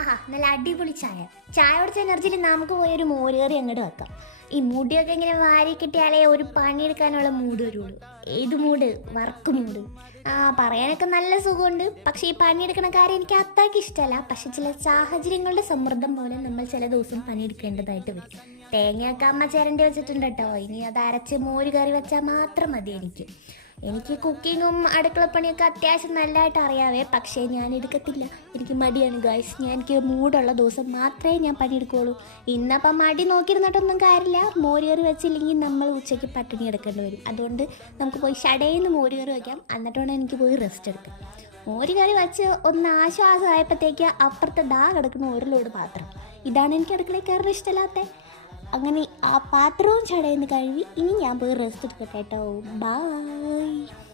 ആഹാ നല്ല അടിപൊളി ചായ. ചായ കുടിച്ച എനർജിയിൽ നമുക്ക് പോയൊരു മോരുകറി അങ്ങോട്ട് വെക്കാം. ഈ മുടിയൊക്കെ ഇങ്ങനെ വാരി കിട്ടിയാലേ ഒരു പണിയെടുക്കാനുള്ള മൂഡ് വരുള്ളൂ. ഏത് മൂഡ്? Work mood. പറയാനൊക്കെ നല്ല സുഖമുണ്ട്. പക്ഷെ ഈ പണിയെടുക്കണ കാര്യം എനിക്ക് അത്രയ്ക്ക് ഇഷ്ടമല്ല. പക്ഷെ ചില സാഹചര്യങ്ങളുടെ സമ്മർദ്ദം പോലെ നമ്മൾ ചില ദിവസം പണിയെടുക്കേണ്ടതായിട്ട് വരും. തേങ്ങയൊക്കെ അമ്മ ചിരണ്ടി വെച്ചിട്ടുണ്ട് കേട്ടോ. ഇനി അത് അരച്ച് മോര് കറി വെച്ചാൽ മാത്രം മതി എനിക്ക് കുക്കിങ്ങും അടുക്കളപ്പണിയൊക്കെ അത്യാവശ്യം നല്ലതായിട്ട് അറിയാവേ. പക്ഷേ ഞാൻ എടുക്കത്തില്ല. എനിക്ക് മടിയാണ് ഗായ്സ്. എനിക്ക് മൂടുള്ള ദിവസം മാത്രമേ ഞാൻ പണിയെടുക്കുകയുള്ളൂ. ഇന്നപ്പം മടി നോക്കിയിരുന്നിട്ടൊന്നും കാര്യമില്ല. മോരുകറി വെച്ചില്ലെങ്കിൽ നമ്മൾ ഉച്ചയ്ക്ക് പട്ടിണി എടുക്കേണ്ടി വരും. അതുകൊണ്ട് നമുക്ക് പോയി ഷടേന്ന് മോരുകറി വയ്ക്കാം. എന്നിട്ടാണ് എനിക്ക് പോയി റെസ്റ്റ് എടുക്കാം. മോരുകറി വെച്ച് ഒന്ന് ആശ്വാസമായപ്പോഴത്തേക്ക് അപ്പുറത്തെ കിടക്കുന്ന ഒരു ലോഡ് പാത്രം. ഇതാണ് എനിക്ക് അടുക്കളയിൽ കയറുന്ന ഇഷ്ടമില്ലാത്ത. അങ്ങനെ ആ പാത്രവും ചടയെന്ന് കഴുകി ഇനി ഞാൻ പോയി റെസ്റ്റ് എടുക്കട്ടെ കേട്ടോ. ബായ്.